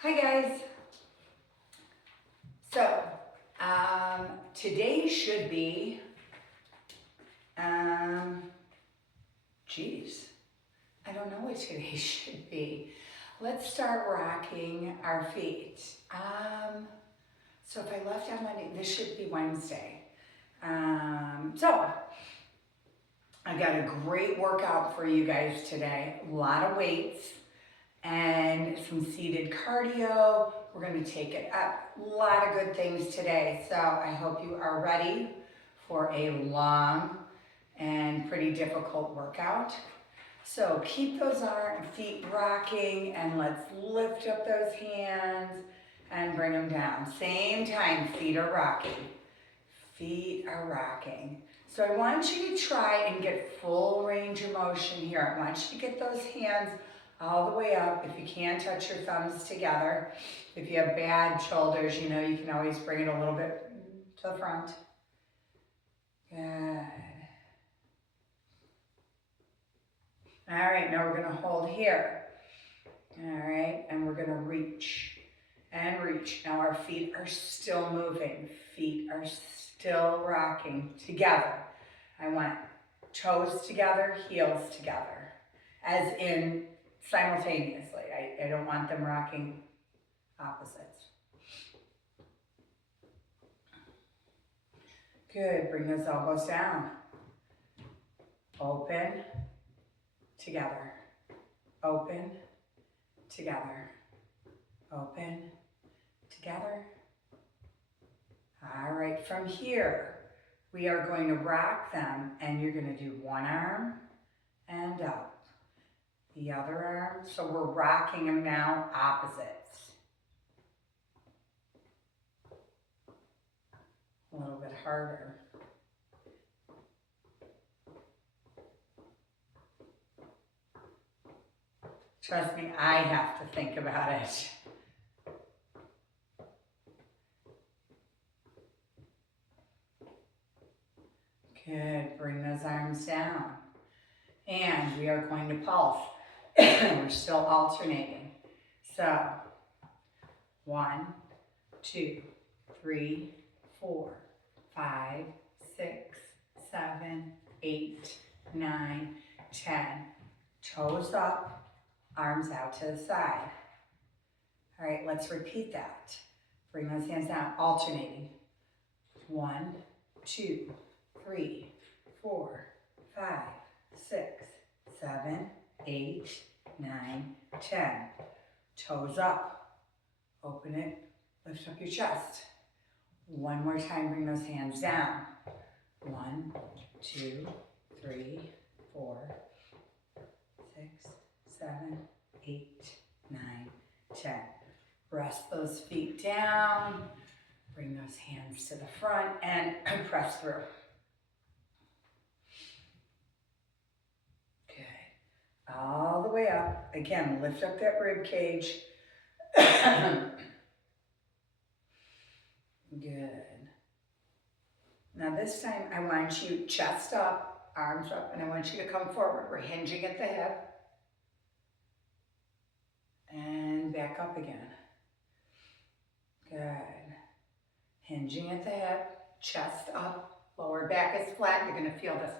Hi guys. So, today should be, um, geez, I don't know what today should be. Let's start rocking our feet. So if I left on Monday, this should be Wednesday. So I got a great workout for you guys today. A lot of weights and some seated cardio. We're going to take it up. A lot of good things today. So I hope you are ready for a long and pretty difficult workout. So keep those feet rocking and let's lift up those hands and bring them down. Same time, feet are rocking. Feet are rocking. So I want you to try and get full range of motion here. I want you to get those hands all the way up. If you can, touch your thumbs together. If you have bad shoulders, you know you can always bring it a little bit to the front. Good. All right, now we're going to hold here. All right, and we're going to reach and reach. Now our feet are still moving. Feet are still rocking together. I want toes together, heels together, as in simultaneously. I don't want them rocking opposites. Good, bring those elbows down. Open, together. Open, together. Open, together. All right, from here, we are going to rock them and you're going to do one arm and up. The other arm, so we're rocking them now opposites. A little bit harder. Trust me, I have to think about it. Good, bring those arms down. And we are going to pulse. We're still alternating. So, 1, 2, 3, 4, 5, 6, 7, 8, 9, 10. Toes up, arms out to the side. All right, let's repeat that. Bring those hands down, alternating. 1, 2, 3, 4, 5, 6, 7, 8, 9, 10. Toes up. Open it. Lift up your chest. One more time, bring those hands down. 1, 2, 3, 4, 6, 7, 8, 9, 10. Rest those feet down. Bring those hands to the front and press through. Good. All the way up. Again, lift up that rib cage. Good. Now this time I want you chest up, arms up, and I want you to come forward. We're hinging at the hip. And back up again. Good. Hinging at the hip, chest up, lower back is flat. You're going to feel this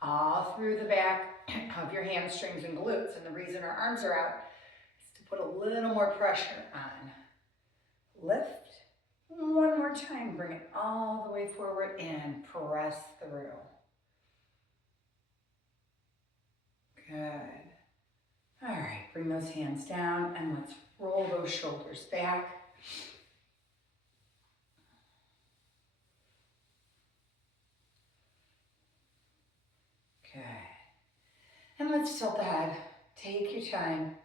all through the back of your hamstrings and glutes. And the reason our arms are out is to put a little more pressure on. Lift. One more time. Bring it all the way forward and press through. Good. All right, bring those hands down and let's roll those shoulders back. Good. And let's tilt the head. Take your time.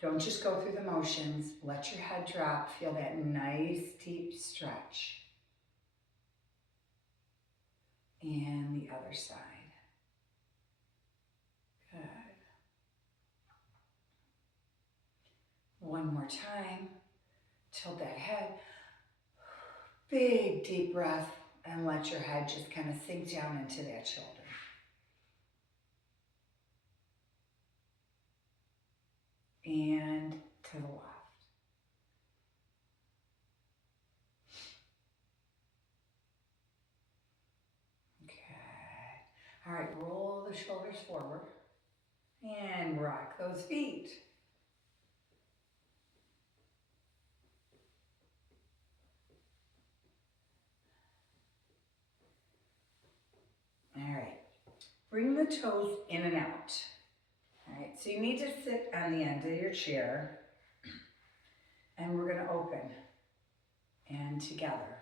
Don't just go through the motions. Let your head drop. Feel that nice deep stretch. And the other side. Good. One more time. Tilt that head. Big deep breath and let your head just kind of sink down into that shoulder. And to the left. And rock those feet. All right. Bring the toes in and out. All right, so you need to sit on the end of your chair, and we're gonna open and together,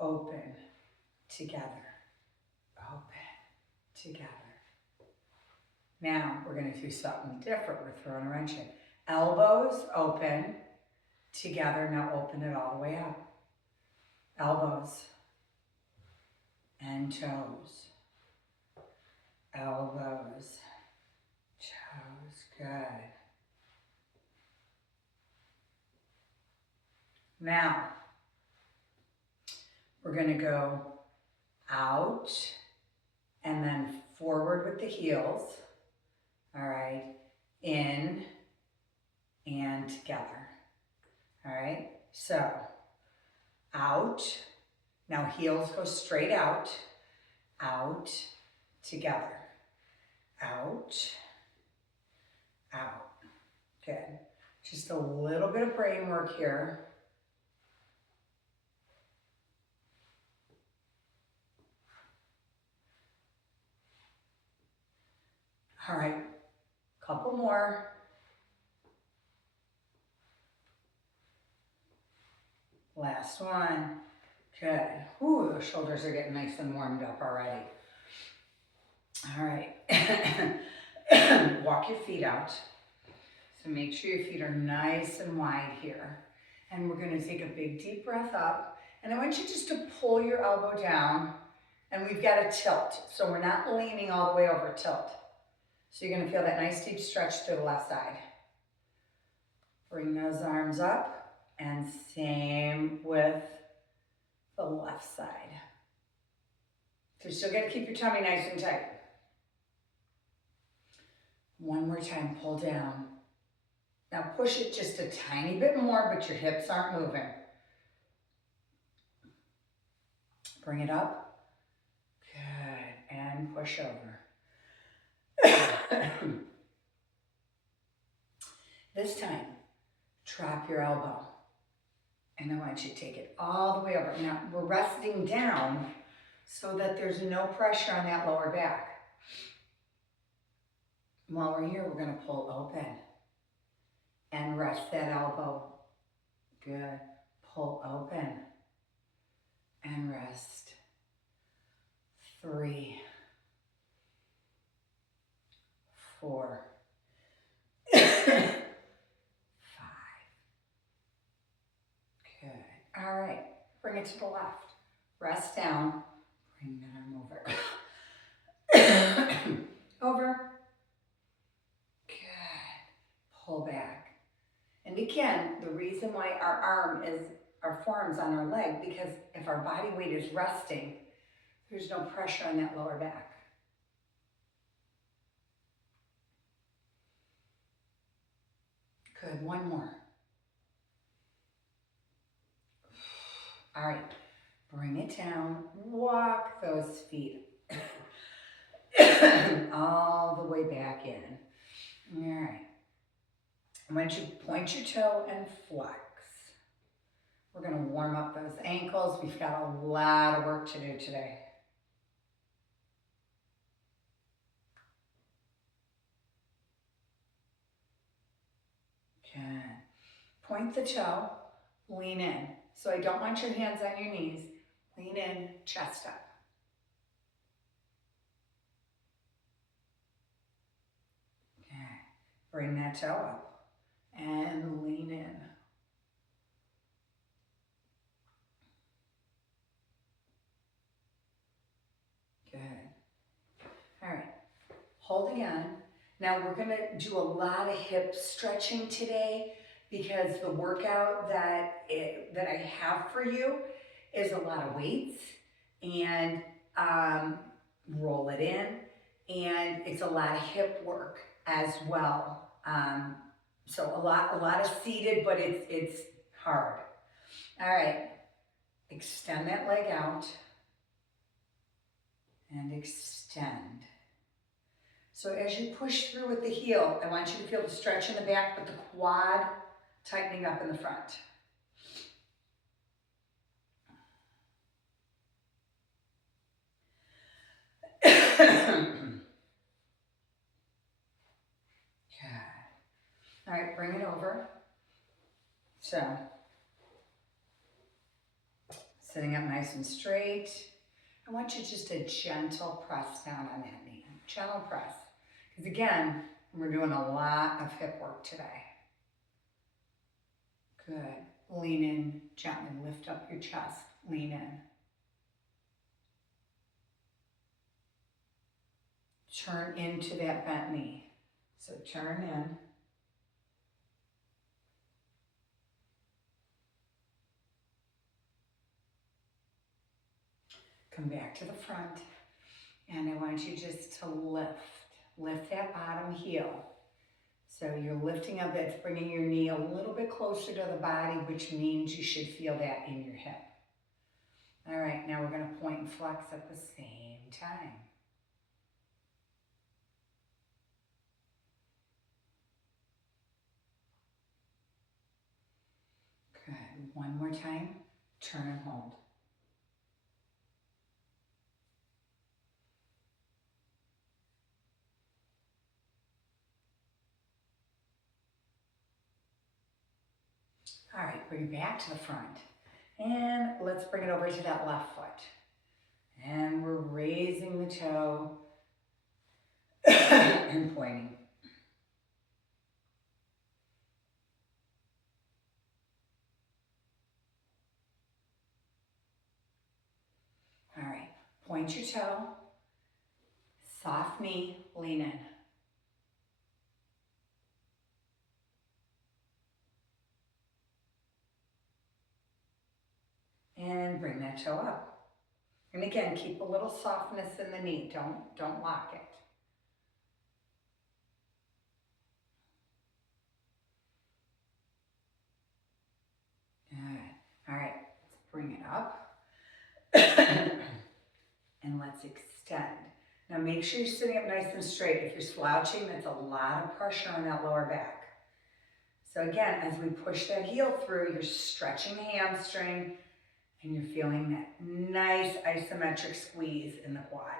open, together, open, together. Now we're gonna do something different. We're throwing a wrench in. Elbows open, together. Now open it all the way up. Elbows and toes. Elbows, toes, good. Now, we're gonna go out and then forward with the heels, all right, in and together, all right? So, out, now heels go straight out, together, out, out, good. Just a little bit of brain work here. All right, couple more. Last one. Good. Ooh, those shoulders are getting nice and warmed up already. All right. Walk your feet out. So make sure your feet are nice and wide here. And we're going to take a big deep breath up. And I want you just to pull your elbow down. And we've got a tilt. So we're not leaning all the way over, tilt. So you're going to feel that nice deep stretch to the left side. Bring those arms up. And same with the left side. So you're still got to keep your tummy nice and tight. One more time, pull down. Now push it just a tiny bit more, but your hips aren't moving. Bring it up. Good, and push over. This time, drop your elbow. And I want you to take it all the way over. Now, we're resting down so that there's no pressure on that lower back. While we're here, we're going to pull open and rest that elbow. Good. Pull open and rest. 3, 4, 5. Good. All right. Bring it to the left. Rest down. Bring that arm over. Over. Good. Pull back. And again, the reason why our forearm's on our leg, because if our body weight is resting, there's no pressure on that lower back. Good, one more. All right, bring it down, walk those feet all the way back in. All right. Once you point your toe and flex, we're going to warm up those ankles. We've got a lot of work to do today. Good. Point the toe, lean in. So I don't want your hands on your knees. Lean in, chest up. Okay. Bring that toe up and lean in. Good. All right. Holding on. Now we're going to do a lot of hip stretching today because the workout that I have for you is a lot of weights and roll it in, and it's a lot of hip work as well. So a lot of seated, but it's hard. All right, extend that leg out and extend. So as you push through with the heel, I want you to feel the stretch in the back, but the quad tightening up in the front. All right, bring it over. So, sitting up nice and straight. I want you just a gentle press down on that knee. Gentle press. Because again, we're doing a lot of hip work today. Good. Lean in gently. Lift up your chest. Lean in. Turn into that bent knee. So turn in. Come back to the front. And I want you just to lift. Lift that bottom heel. So you're lifting up, that's bringing your knee a little bit closer to the body, which means you should feel that in your hip. All right, now we're going to point and flex at the same time. Good. One more time. Turn and hold. All right, bring it back to the front. And let's bring it over to that left foot. And we're raising the toe and pointing. All right, point your toe. Soft knee, lean in. And bring that toe up. And again, keep a little softness in the knee. Don't lock it. Good. All right, let's bring it up. And let's extend. Now make sure you're sitting up nice and straight. If you're slouching, that's a lot of pressure on that lower back. So again, as we push that heel through, you're stretching the hamstring and you're feeling that nice isometric squeeze in the quad.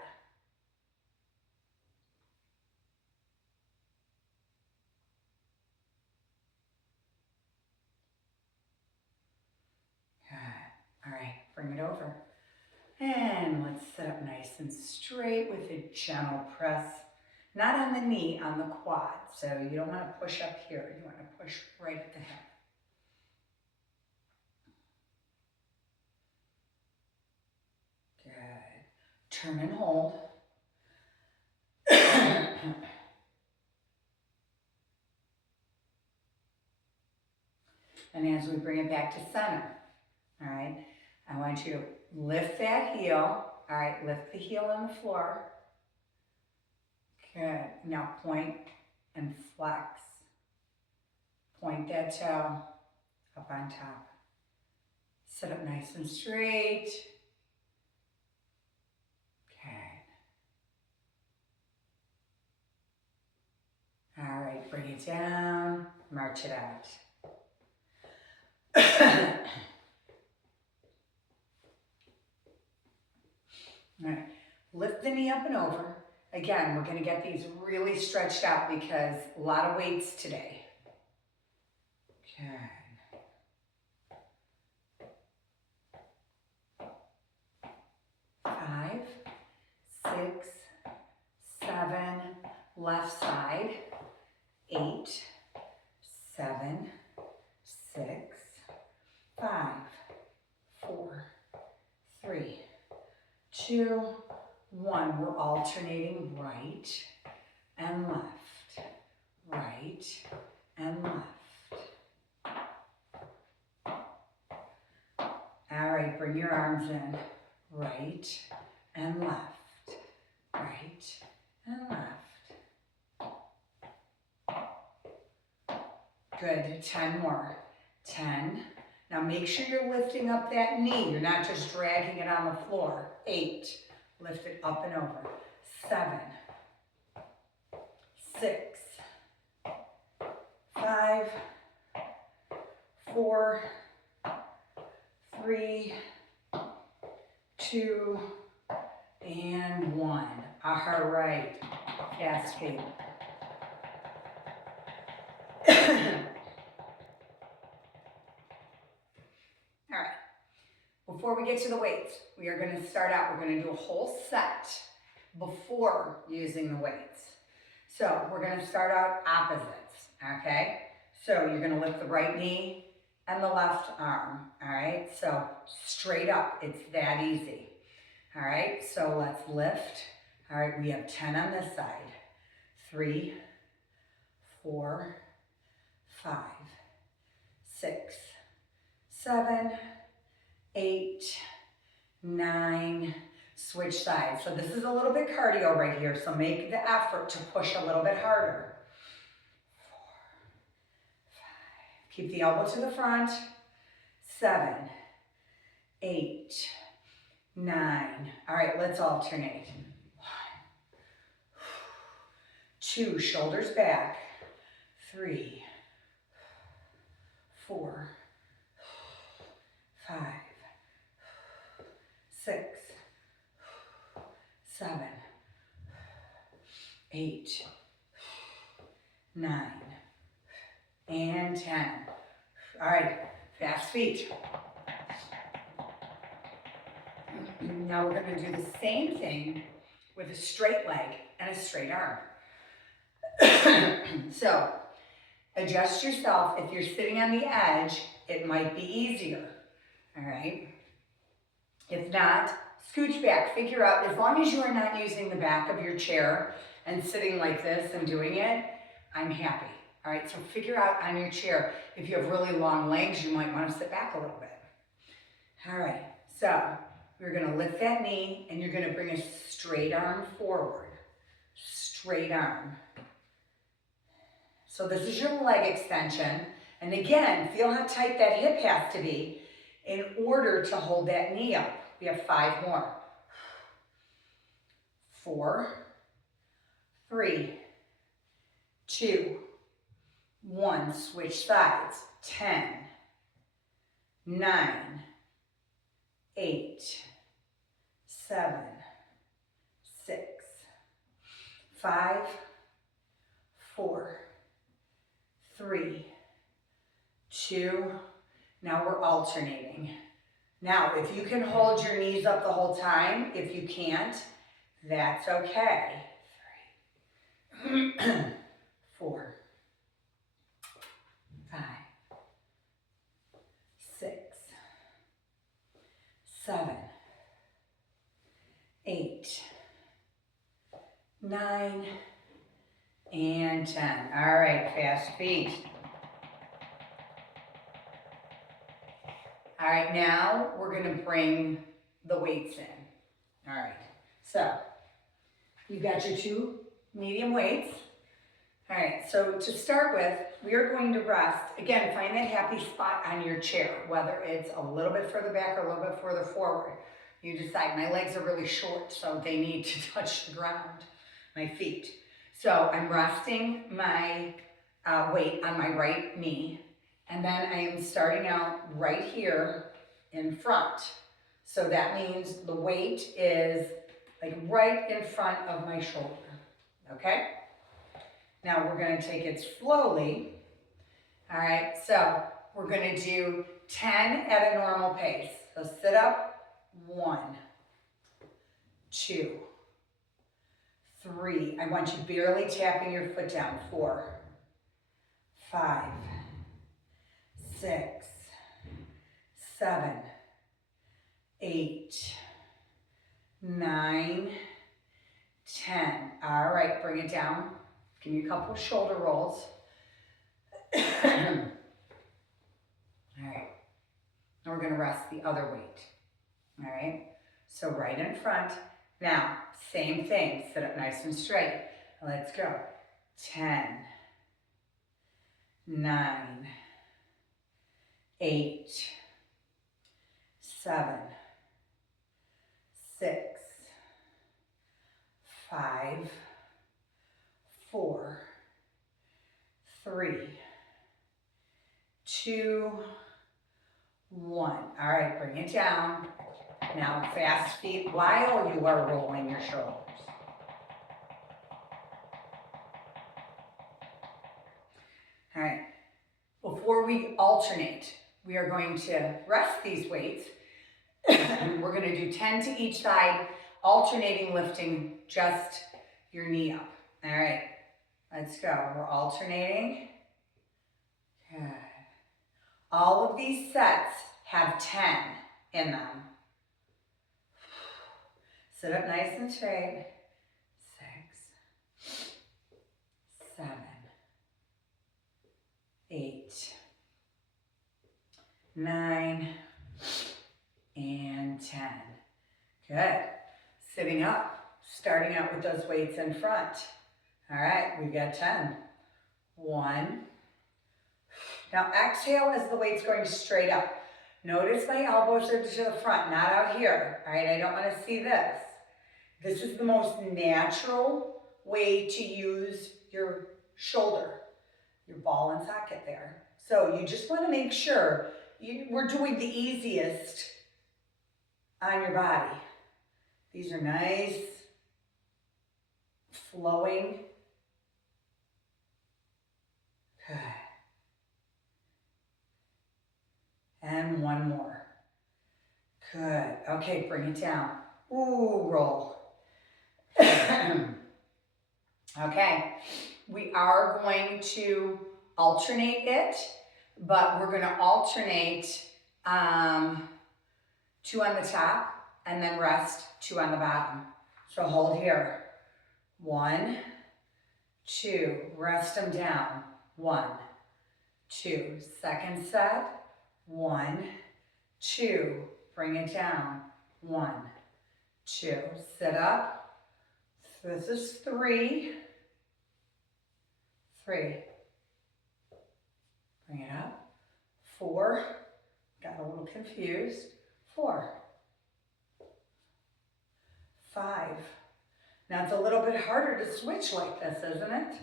Good. All right, bring it over. And let's sit up nice and straight with a gentle press. Not on the knee, on the quad. So you don't want to push up here. You want to push right at the hip. Good. Turn and hold. And as we bring it back to center, all right, I want you to lift that heel. All right, lift the heel on the floor. Good. Now point and flex. Point that toe up on top. Sit up nice and straight. Okay. All right, bring it down, march it out. All right, lift the knee up and over. Again, we're going to get these really stretched out because a lot of weights today. Good. 5, 6, 7, left side, 8, 7, 6, 5, 4, 3, 2, 1. We're alternating right and left, right and left. All right, bring your arms in, right and left, right and left. Good, 10 more. 10. Now make sure you're lifting up that knee. You're not just dragging it on the floor. 8. Lift it up and over. 7. 6, 5, 4, 3, 2, and 1. All right, fast feet. All right, before we get to the weights, we are going to start out, we're going to do a whole set before using the weights. So we're going to start out opposites, okay? So you're going to lift the right knee and the left arm, all right? So straight up, it's that easy. All right, so let's lift. All right, we have 10 on this side. 3, 4, 5, 6, 7, 8, 9, switch sides. So this is a little bit cardio right here, so make the effort to push a little bit harder. 4, 5, keep the elbow to the front. 7, 8, 9. All right, let's alternate. 1, 2, shoulders back. 3, 4, 5, 6, 7, 8, 9, and 10. All right, fast feet. Now we're going to do the same thing with a straight leg and a straight arm. So adjust yourself. If you're sitting on the edge, it might be easier. All right. If not, scooch back. Figure out, as long as you are not using the back of your chair and sitting like this and doing it, I'm happy. All right, so figure out on your chair. If you have really long legs, you might want to sit back a little bit. All right, so we're going to lift that knee and you're going to bring a straight arm forward. Straight arm. So this is your leg extension. And again, feel how tight that hip has to be in order to hold that knee up. We have 5 more. 4, 3, 2, 1. Switch sides. 10, 9, 8, 7, 6, 5, 4, 3, 2. Now we're alternating. Now, if you can hold your knees up the whole time, if you can't, that's okay. 3, 4, 5, 6, 7, 8, 9, and 10. All right, fast feet. All right, now we're going to bring the weights in. All right, so you've got your 2 medium weights. All right, so to start with, we are going to rest. Again, find that happy spot on your chair, whether it's a little bit further back or a little bit further forward. You decide. My legs are really short, so they need to touch the ground, my feet. So I'm resting my weight on my right knee. And then I am starting out right here in front. So that means the weight is like right in front of my shoulder, okay? Now we're gonna take it slowly. All right, so we're gonna do 10 at a normal pace. So sit up, 1, 2, 3. I want you barely tapping your foot down. 4, 5, 6, 7, 8, 9, 10. All right, bring it down. Give me a couple of shoulder rolls. All right, now we're gonna rest the other weight. All right, so right in front. Now, same thing, sit up nice and straight. Let's go. 10, 9, 8, 7, 6, 5, 4, 3, 2, 1. All right, bring it down. Now fast feet while you are rolling your shoulders. All right, before we alternate, we are going to rest these weights. We're going to do 10 to each side, alternating lifting just your knee up. All right, let's go. We're alternating. Good. All of these sets have 10 in them. Sit up nice and straight. 6, 7, 8, 9, and 10. Good. Sitting up, starting out with those weights in front. All right, we've got 10. 1. Now exhale as the weight's going straight up. Notice my elbows are to the front, not out here. All right, I don't want to see this. This is the most natural way to use your shoulder, your ball and socket there. So you just want to make sure we're doing the easiest on your body. These are nice, flowing. Good. And one more. Good. Okay, bring it down. Ooh, roll. Okay, we are going to alternate it, but we're going to alternate 2 on the top and then rest 2 on the bottom. So hold here. 1, 2, rest them down. 1, 2, second set. 1, 2, bring it down. 1, 2, sit up. This is 3. 3. Bring it up. 4. Got a little confused. 4. 5. Now it's a little bit harder to switch like this, isn't it?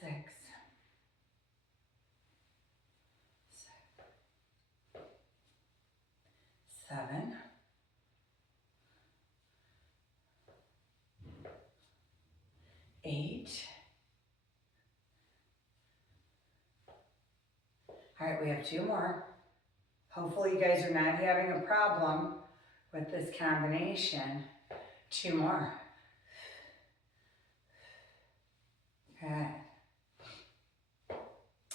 6. 7. 8. All right, we have 2 more. Hopefully you guys are not having a problem with this combination. 2 more. Okay.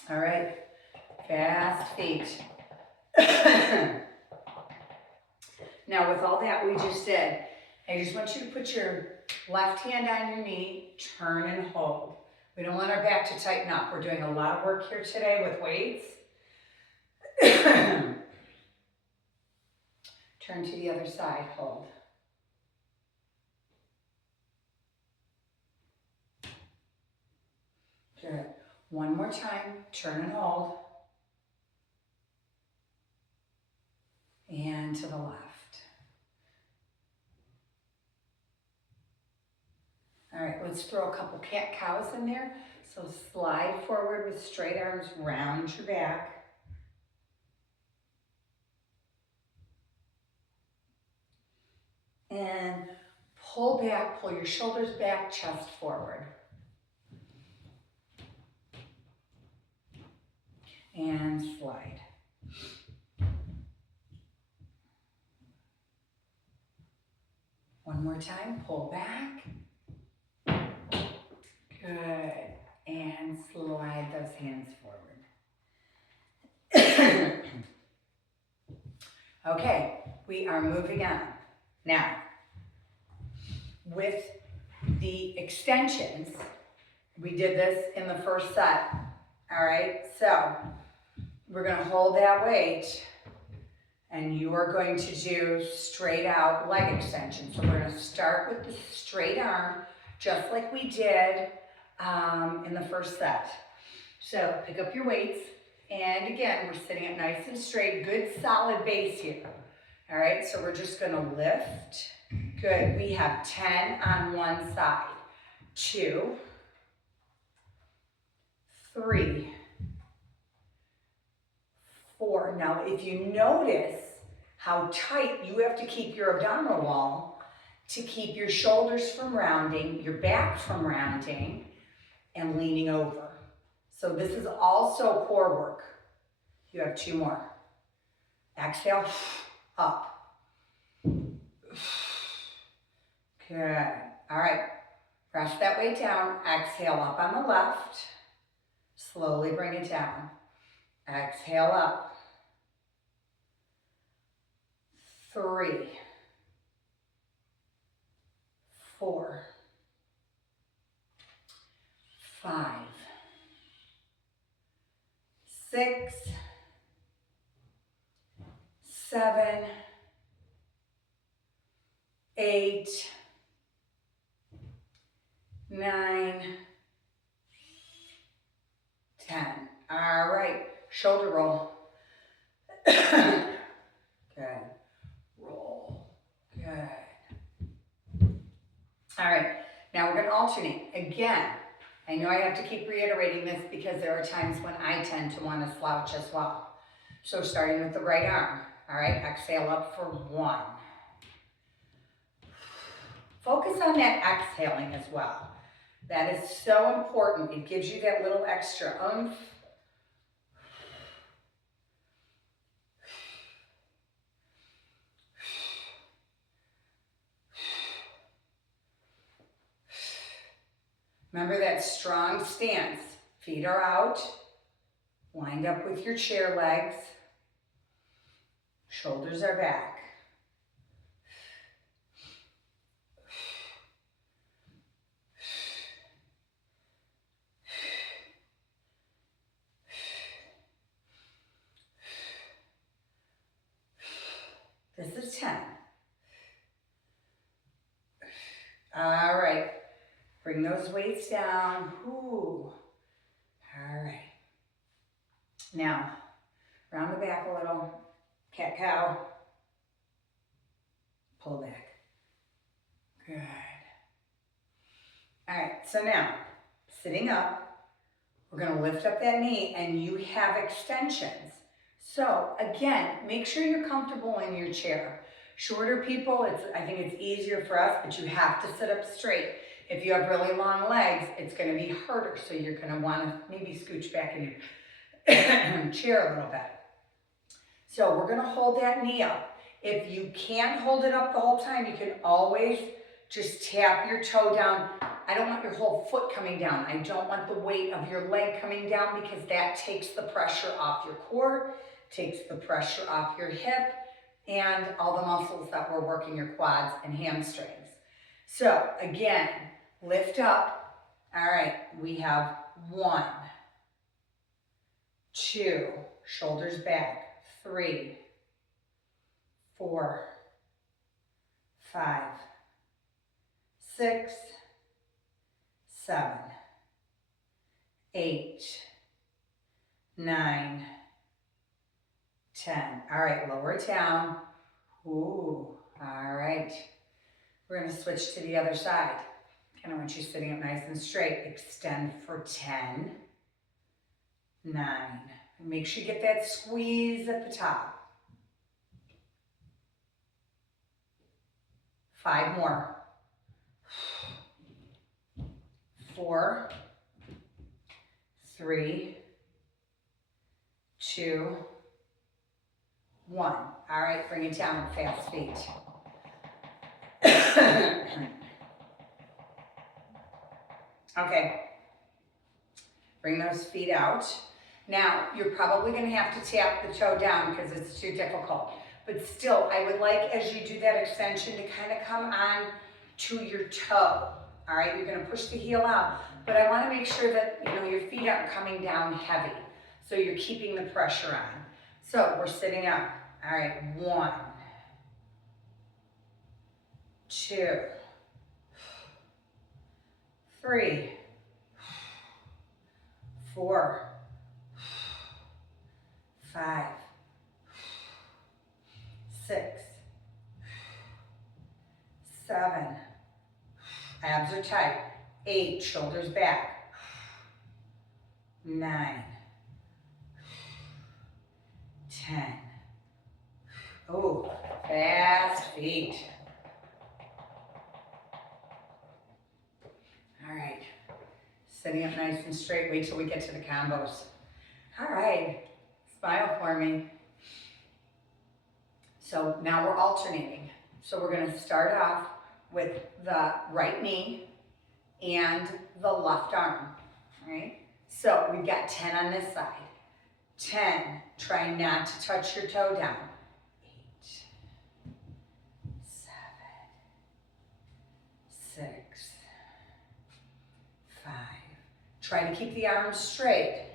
All right, fast feet. Now with all that we just did, I just want you to put your left hand on your knee, turn and hold. We don't want our back to tighten up. We're doing a lot of work here today with weights. Turn to the other side, hold. Good. One more time, turn and hold. And to the left. All right, let's throw a couple cat-cows in there. So slide forward with straight arms, round your back. And pull back, pull your shoulders back, chest forward. And slide. One more time, pull back. Good. And slide those hands forward. Okay, we are moving on. Now, with the extensions, we did this in the first set. All right, so we're going to hold that weight and you are going to do straight out leg extension. So we're going to start with the straight arm, just like we did in the first set. So pick up your weights, and again, we're sitting up nice and straight, good solid base here. All right, so we're just going to lift. Good, we have 10 on one side. 2, 3, 4. Now, if you notice how tight you have to keep your abdominal wall to keep your shoulders from rounding, your back from rounding, and leaning over. So this is also core work. You have 2 more. Exhale, up. Good. All right. Press that weight down. Exhale up on the left. Slowly bring it down. Exhale up. 3, 4, 5, 6, 7, 8, 9, 10. All right, shoulder roll. Good. Roll. Good. All right, now we're going to alternate. Again, I know I have to keep reiterating this because there are times when I tend to want to slouch as well. So starting with the right arm. All right, exhale up for 1. Focus on that exhaling as well. That is so important. It gives you that little extra oomph. Remember that strong stance. Feet are out. Wind up with your chair legs. Shoulders are back. This is 10. All right. Bring those weights down. Ooh. All right. Now, round the back a little. Cat-cow. Pull back. Good. All right, so now, sitting up, we're gonna lift up that knee and you have extensions. So again, make sure you're comfortable in your chair. Shorter people, I think it's easier for us, but you have to sit up straight. If you have really long legs, it's gonna be harder, so you're gonna wanna maybe scooch back in your chair a little bit. So we're gonna hold that knee up. If you can't hold it up the whole time, you can always just tap your toe down. I don't want your whole foot coming down. I don't want the weight of your leg coming down because that takes the pressure off your core, takes the pressure off your hip, and all the muscles that we're working, your quads and hamstrings. So again, lift up. All right, we have 1, 2, shoulders back, 3, 4, 5, 6, 7, 8, 9, 10. All right, lower it down. Ooh, all right. We're gonna switch to the other side. And I want you sitting up nice and straight. Extend for 10, 9. Make sure you get that squeeze at the top. 5 more. 4, 3, 2, 1. All right, bring it down with fast feet. Okay, bring those feet out. Now, you're probably gonna have to tap the toe down because it's too difficult. But still, I would like, as you do that extension, to kind of come on to your toe. All right, you're gonna push the heel out, but I wanna make sure that your feet aren't coming down heavy. So you're keeping the pressure on. So we're sitting up. All right, 1, 2, 3, 4, 5, 6, 7, abs are tight, 8, shoulders back, 9, 10. Oh, fast feet. All right. Sitting up nice and straight. Wait till we get to the combos. All right. Smile for me. So now we're alternating. So we're going to start off with the right knee and the left arm. All right. So we've got 10 on this side. 10. Try not to touch your toe down. 8, 7, 6, 5. Try to keep the arms straight.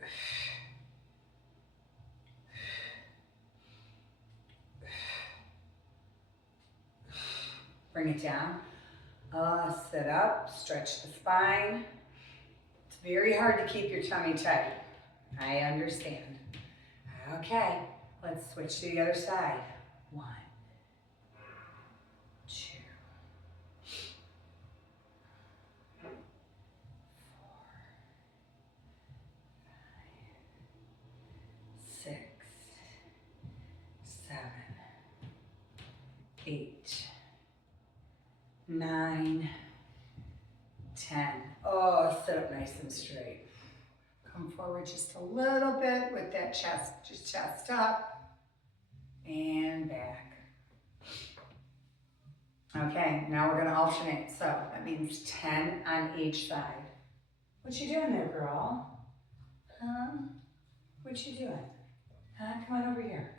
4. Bring it down. Sit up, stretch the spine. It's very hard to keep your tummy tight. I understand. Okay, let's switch to the other side. 1, 2, 4, 5, 6, 7, 8, 9, 10. Oh, sit up nice and straight. Come forward just a little bit with that chest, just chest up and back. Okay, now we're gonna alternate. So that means 10 on each side. What you doing there, girl? Huh? What you doing? Huh? Come on over here.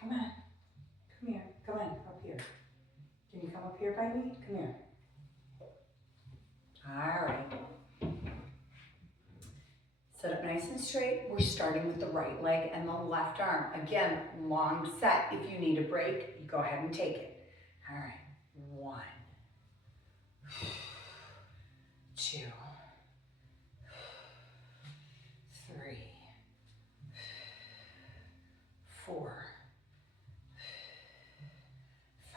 Come on. Come here. Come on, up here. Can you come up here by me? Come here. All right. Sit up nice and straight. We're starting with the right leg and the left arm. Again, long set. If you need a break, you go ahead and take it. All right. 1, 2, 3, 4,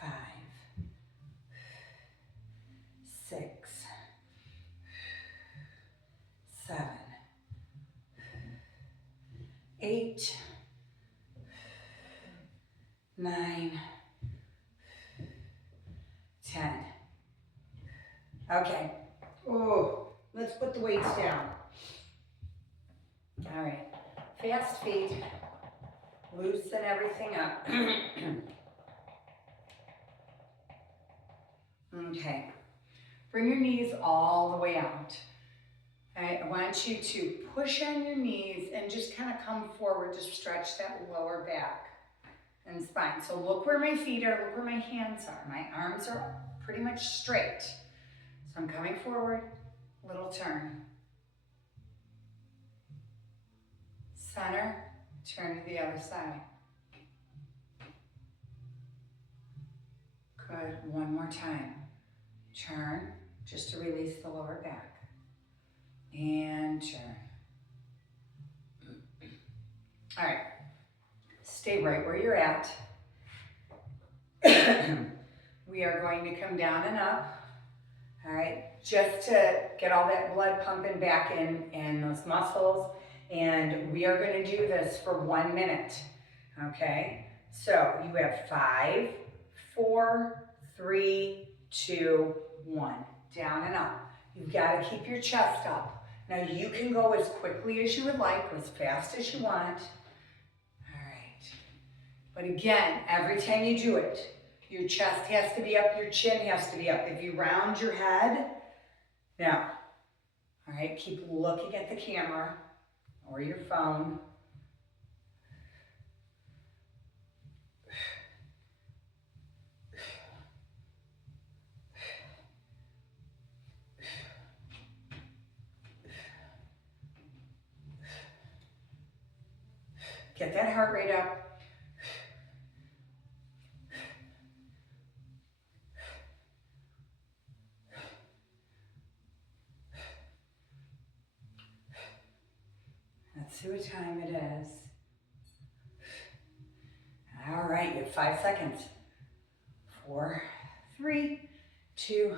5, 6, 7, 8, 9, 10. Okay. Oh, let's put the weights down. All right. Fast feet. Loosen everything up. Okay. Bring your knees all the way out. All right. I want you to push on your knees and just kind of come forward to stretch that lower back and spine. So look where my feet are, look where my hands are. My arms are pretty much straight. So I'm coming forward, little turn. Center, turn to the other side. Good, one more time. Turn, just to release the lower back. And turn. All right, stay right where you're at. We are going to come down and up. All right, just to get all that blood pumping back in those muscles. And we are going to do this for 1 minute. Okay, so you have 5, 4, 3, 2, 1. Down and up. You've got to keep your chest up. Now you can go as quickly as you would like, or as fast as you want. All right. But again, every time you do it, your chest has to be up, your chin has to be up. If you round your head, now, all right, keep looking at the camera or your phone. Get that heart rate up. Let's see what time it is. All right, you have 5 seconds. 4, 3, 2,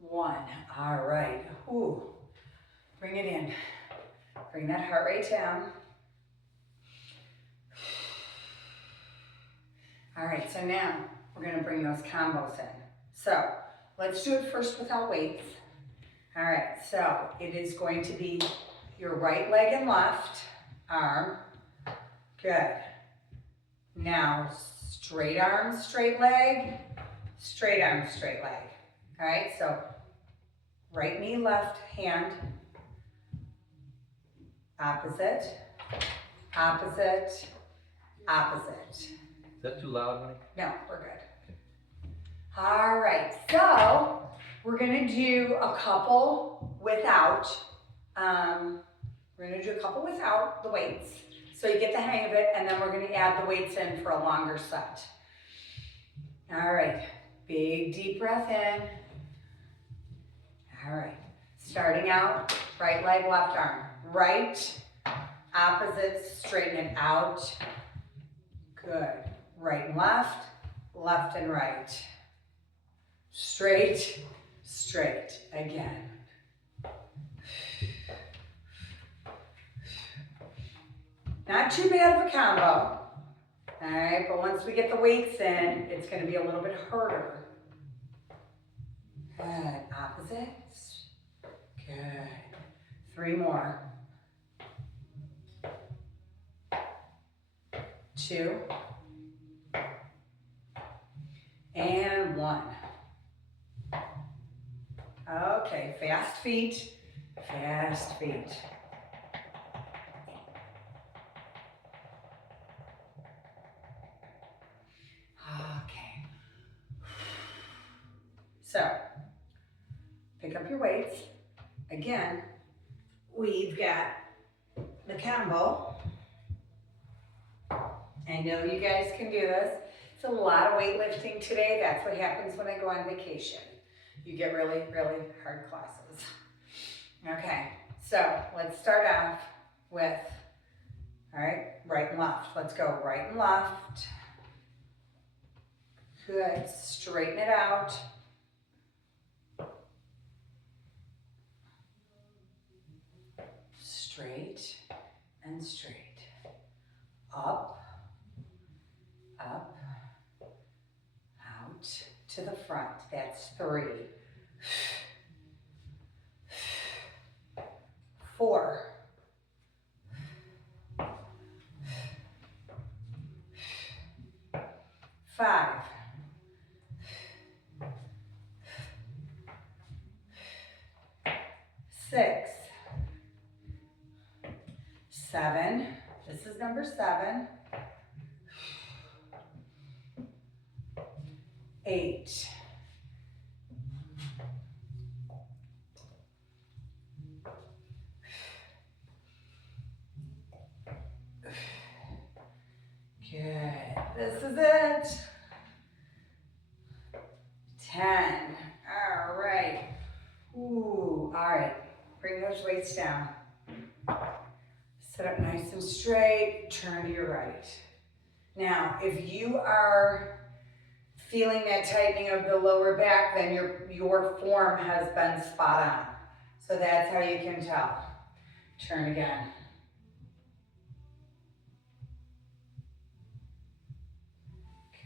1. All right. Ooh. Bring it in. Bring that heart rate down. All right, so now we're gonna bring those combos in. So let's do it first without weights. All right, so it is going to be your right leg and left arm. Good. Now straight arm, straight leg, straight arm, straight leg. All right, so right knee, left hand, opposite, opposite, opposite. Is that too loud, honey? No, we're good. All right, so we're gonna do a couple without, the weights, so you get the hang of it, and then we're gonna add the weights in for a longer set. All right, big deep breath in. All right, starting out, right leg, left arm. Right, opposite, straighten it out. Good. Right and left, left and right. Straight, straight, again. Not too bad of a combo. All right, but once we get the weights in, it's gonna be a little bit harder. Good, opposites. Good. 3 more. 2. And 1. Okay, fast feet, fast feet. Okay. So, pick up your weights. Again, we've got the combo. I know you guys can do this. It's a lot of weightlifting today. That's what happens when I go on vacation. You get really, really hard classes. Okay, so let's start off with, all right, right and left. Let's go right and left. Good, straighten it out. Straight and straight. Up, up, out, to the front. That's 3. 4. 5. 6. 7. This is number 7. 8. 10. All right. Ooh, all right. Bring those weights down. Sit up nice and straight. Turn to your right. Now, if you are feeling that tightening of the lower back, then your form has been spot on. So that's how you can tell. Turn again.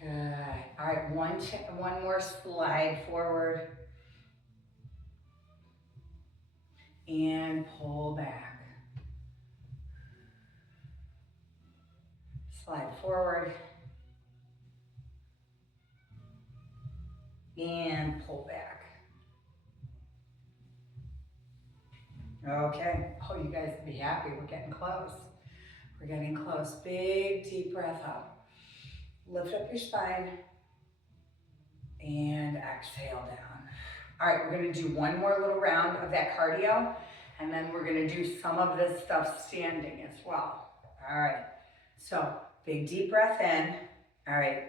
Good. All right, one more slide forward. And pull back. Slide forward. And pull back. Okay. Oh, you guys will be happy. We're getting close. We're getting close. Big, deep breath up. Lift up your spine. And exhale down. All right, we're gonna do one more little round of that cardio, and then we're gonna do some of this stuff standing as well. All right, so big deep breath in. All right,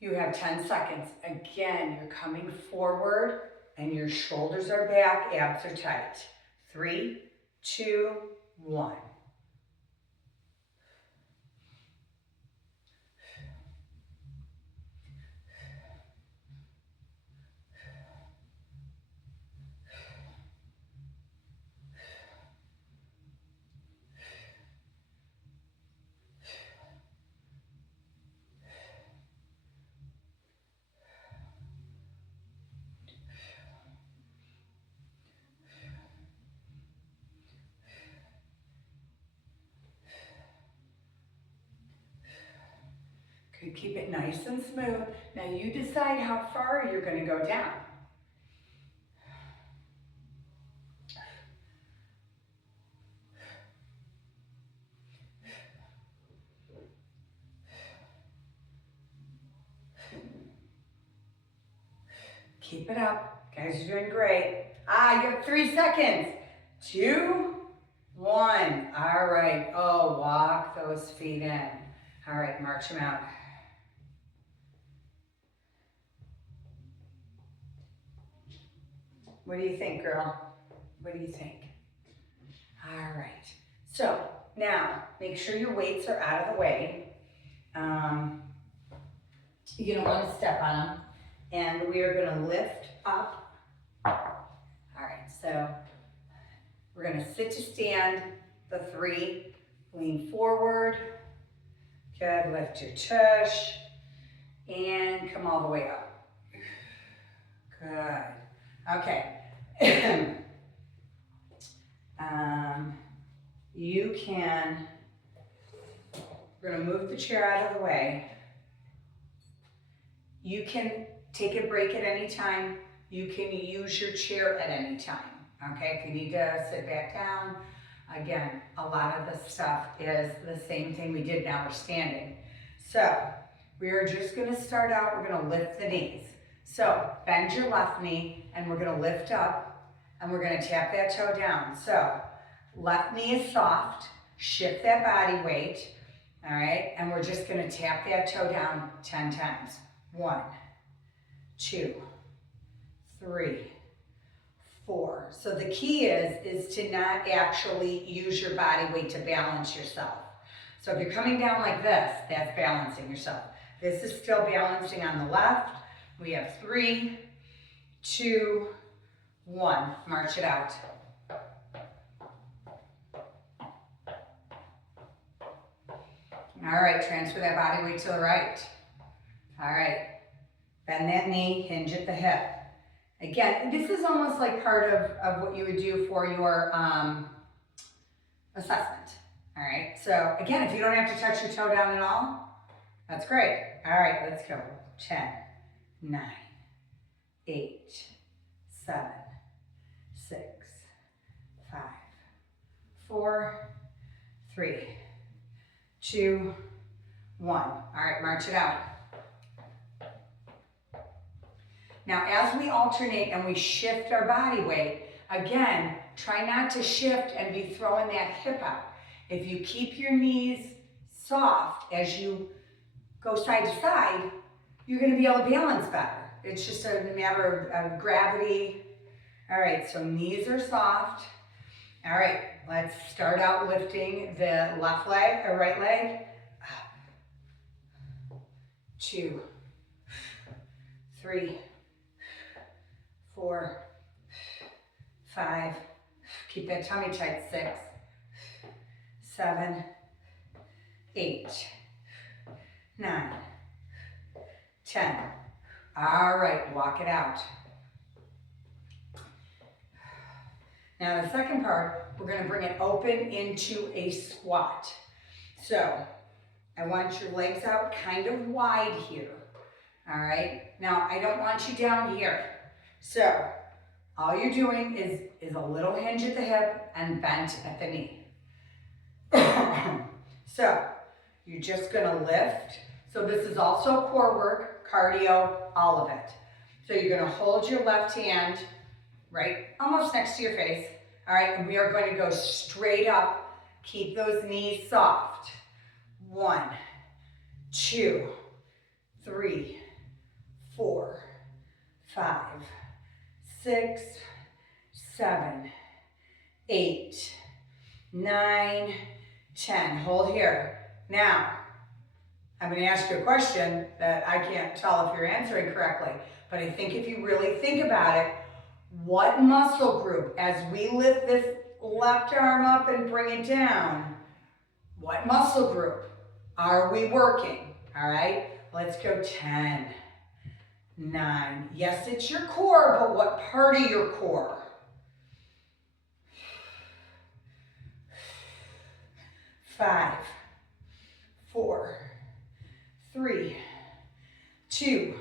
you have 10 seconds. Again, you're coming forward and your shoulders are back, abs are tight. 3, 2, 1. You keep it nice and smooth. Now you decide how far you're going to go down. Keep it up. Guys, you're doing great. You have 3 seconds. 2, 1. All right. Oh, walk those feet in. All right, march them out. What do you think, girl? What do you think? All right. So now make sure your weights are out of the way. You don't want to step on them. And we are going to lift up. All right. So we're going to sit to stand, the 3. Lean forward. Good. Lift your tush. And come all the way up. Good. Okay. You can, we're going to move the chair out of the way. You can take a break at any time. You can use your chair at any time. Okay, if you need to sit back down. Again, a lot of the stuff is the same thing we did, now we're standing. So we are just going to start out, we're going to lift the knees. So bend your left knee and we're going to lift up and we're going to tap that toe down. So left knee is soft, shift that body weight, all right? And we're just going to tap that toe down 10 times. 1, 2, 3, 4. So the key is to not actually use your body weight to balance yourself. So if you're coming down like this, that's balancing yourself. This is still balancing on the left. We have 3, 2, 1. March it out. All right, transfer that body weight to the right. All right, bend that knee, hinge at the hip. Again, this is almost like part of what you would do for your assessment. All right, so again, if you don't have to touch your toe down at all, that's great. All right, let's go. 10, 9, 8, 7, 6, 5, 4, 3, 2, 1. All right, march it out. Now, as we alternate and we shift our body weight, again, try not to shift and be throwing that hip out. If you keep your knees soft as you go side to side, you're going to be able to balance better. It's just a matter of gravity. All right, so knees are soft. All right, let's start out lifting the left leg or right leg. Up. 2, 3, 4, 5. Keep that tummy tight. 6, 7, 8, 9, 10. All right, walk it out. Now the second part, we're going to bring it open into a squat. So I want your legs out kind of wide here. All right, now I don't want you down here. So all you're doing is a little hinge at the hip and bent at the knee. So you're just going to lift. So this is also core work, cardio, all of it. So you're going to hold your left hand right almost next to your face. All right, and we are going to go straight up. Keep those knees soft. 1, 2, 3, 4, 5, 6, 7, 8, 9, 10. Hold here. Now, I'm going to ask you a question that I can't tell if you're answering correctly, but I think if you really think about it, what muscle group, as we lift this left arm up and bring it down, what muscle group are we working? All right, let's go. 10, 9. Yes, it's your core, but what part of your core? 5, 4, 3, 2,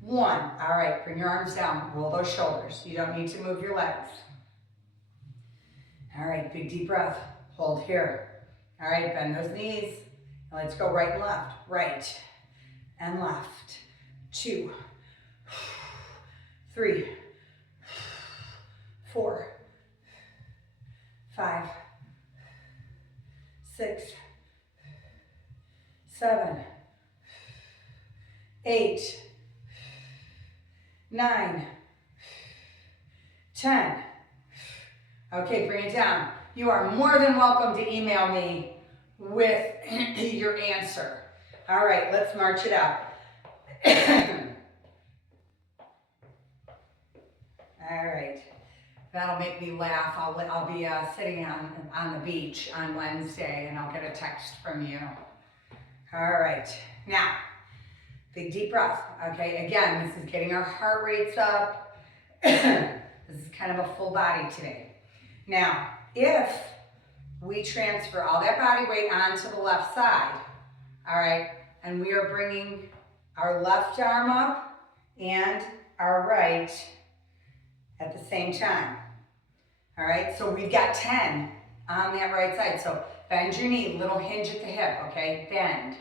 1. All right, bring your arms down. Roll those shoulders. You don't need to move your legs. All right, big deep breath. Hold here. All right, bend those knees. And let's go right and left. Right and left. 2, 3, 4, 5, 6, 7, 8, 9, 10. Okay, bring it down. You are more than welcome to email me with your answer. All right, let's march it out. All right, that'll make me laugh. I'll be sitting on the beach on Wednesday and I'll get a text from you. All right, now, big deep breath. Okay, again, this is getting our heart rates up. This is kind of a full body today. Now, if we transfer all that body weight onto the left side, all right, and we are bringing our left arm up and our right at the same time. All right, so we've got 10 on that right side. So bend your knee, little hinge at the hip, okay? Bend.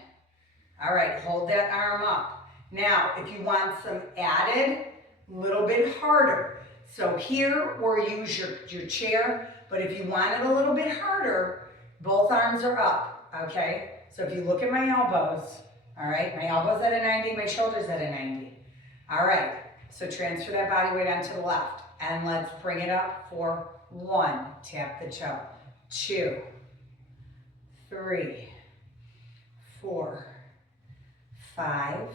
All right, hold that arm up. Now, if you want some added, little bit harder. So here, or use your chair, but if you want it a little bit harder, both arms are up, okay? So if you look at my elbows, all right, my elbows at a 90, my shoulders at a 90. All right, so transfer that body weight onto the left, and let's bring it up for 1, tap the toe, 2, 3, 4, 5,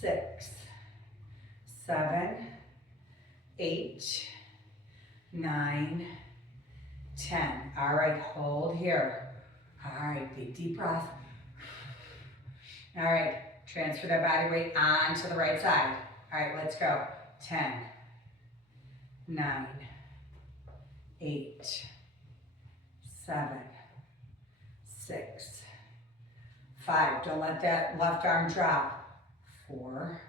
6, 7, 8, 9, 10. All right, hold here. All right, big deep breath. All right, transfer that body weight onto the right side. All right, let's go. 10, 9, 8, 7, 6, 5. Don't let that left arm drop. 4,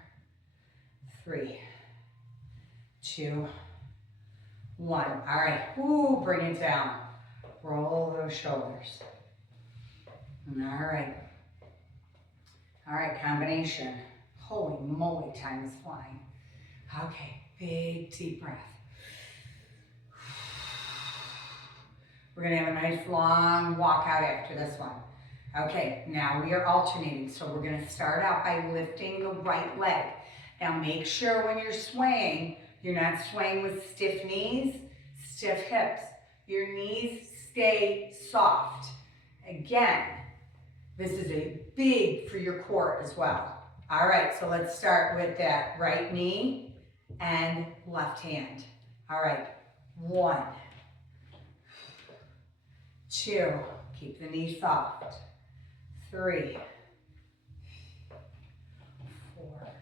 3, 2, 1. All right, ooh, bring it down. Roll those shoulders. All right. All right, combination. Holy moly, time is flying. Okay, big deep breath. We're gonna have a nice long walk out after this one. Okay, now we are alternating. So we're gonna start out by lifting the right leg. Now make sure when you're swaying, you're not swaying with stiff knees, stiff hips. Your knees stay soft. Again, this is a big for your core as well. All right, so let's start with that right knee and left hand. All right, 1, 2, keep the knee soft. 3, 4,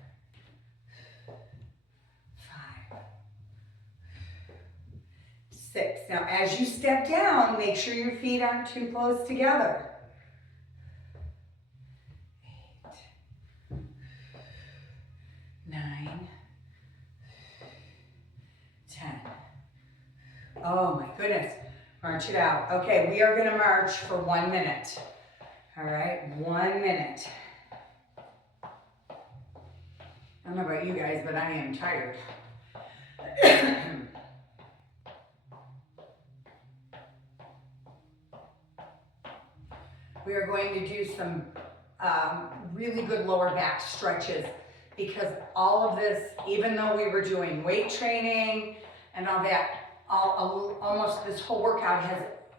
5, 6. Now, as you step down, make sure your feet aren't too close together. 8, 9, 10. Oh my goodness. March it out. Okay, we are going to march for 1 minute. All right, 1 minute. I don't know about you guys, but I am tired. We are going to do some really good lower back stretches because all of this, even though we were doing weight training and all that, almost this whole workout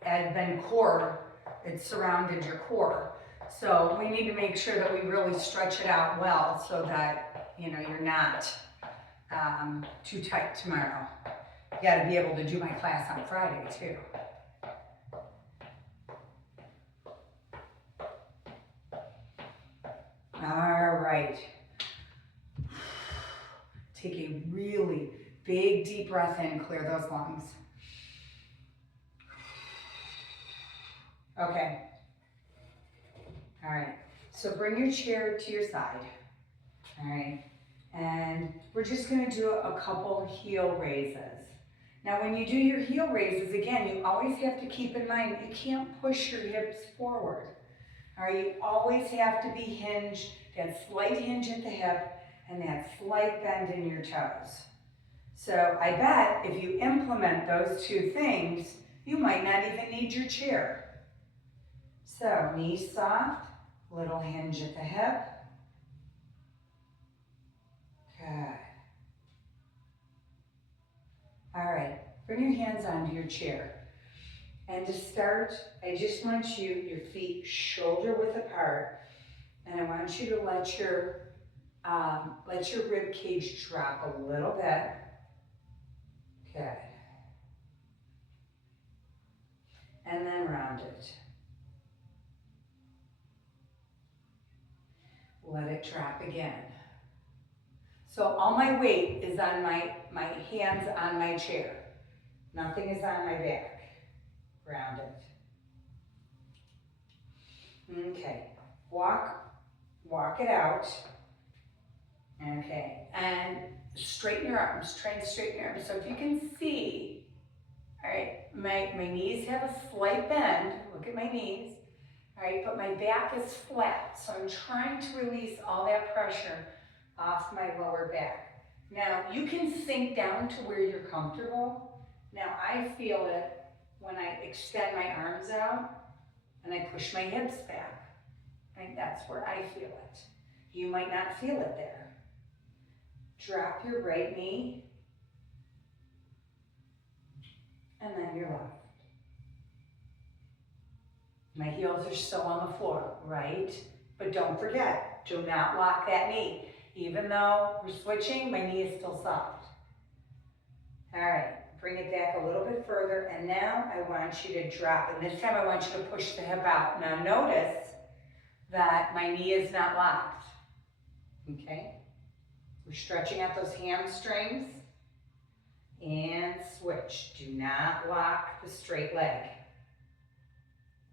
has been core. It's surrounded your core. So we need to make sure that we really stretch it out well so that, you know, you're not too tight tomorrow. You got to be able to do my class on Friday too. All right. Take a really big deep breath in, clear those lungs. Okay. All right. So bring your chair to your side, all right? And we're just gonna do a couple heel raises. Now when you do your heel raises, again, you always have to keep in mind, you can't push your hips forward. All right, you always have to be hinged, that slight hinge at the hip and that slight bend in your toes. So I bet if you implement those two things, you might not even need your chair. So knees soft, little hinge at the hip. Good. All right, bring your hands onto your chair. And to start, I just want your feet shoulder width apart, and I want you to let your rib cage drop a little bit. Good. And then round it. Let it drop again. So all my weight is on my hands on my chair. Nothing is on my back. Round it. Okay. Walk it out. Okay. And straighten your arms. Try and straighten your arms. So if you can see, all right, my knees have a slight bend. Look at my knees. All right, but my back is flat. So I'm trying to release all that pressure off my lower back. Now, you can sink down to where you're comfortable. Now, I feel it when I extend my arms out and I push my hips back. Right? That's where I feel it. You might not feel it there. Drop your right knee and then your left. My heels are still on the floor, right? But don't forget, do not lock that knee. Even though we're switching, my knee is still soft. All right, bring it back a little bit further, and now I want you to drop, and this time I want you to push the hip out. Now notice that my knee is not locked, okay? We're stretching out those hamstrings, and switch. Do not lock the straight leg.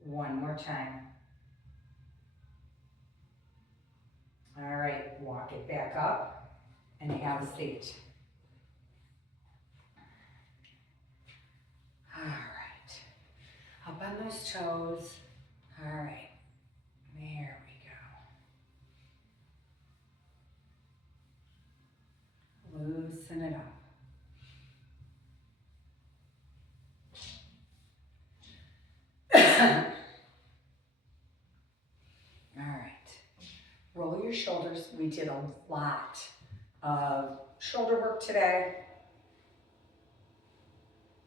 One more time. All right, walk it back up and have a seat. All right, up on those toes. All right, there we go. Loosen it up. All right, roll your shoulders. We did a lot of shoulder work today.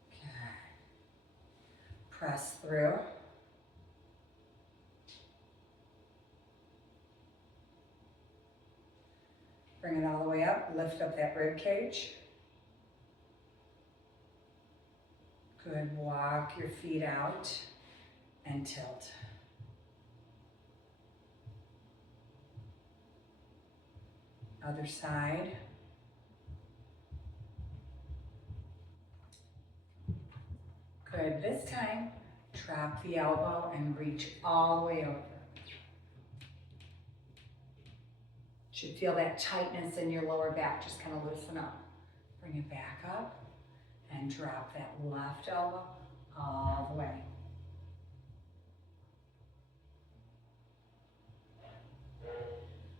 Okay. Press through. Bring it all the way up, lift up that rib cage. Good, walk your feet out and tilt. Other side. Good, this time, drop the elbow and reach all the way over. Should feel that tightness in your lower back, just kind of loosen up. Bring it back up and drop that left elbow all the way.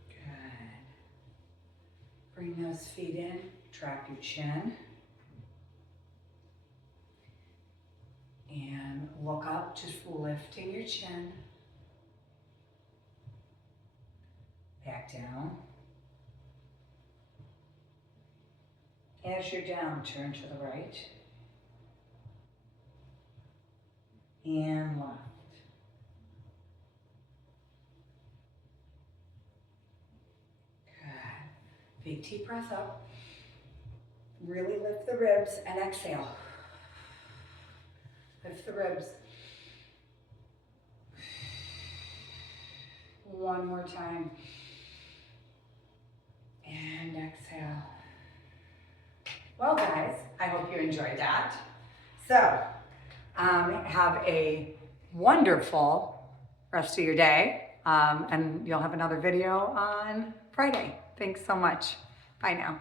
Good. Bring those feet in, drop your chin. And look up, just lifting your chin. Back down. As you're down, turn to the right. And left. Good. Big deep breath up. Really lift the ribs and exhale. Lift the ribs. One more time. And exhale. Well, guys, I hope you enjoyed that. So, have a wonderful rest of your day. And you'll have another video on Friday. Thanks so much. Bye now.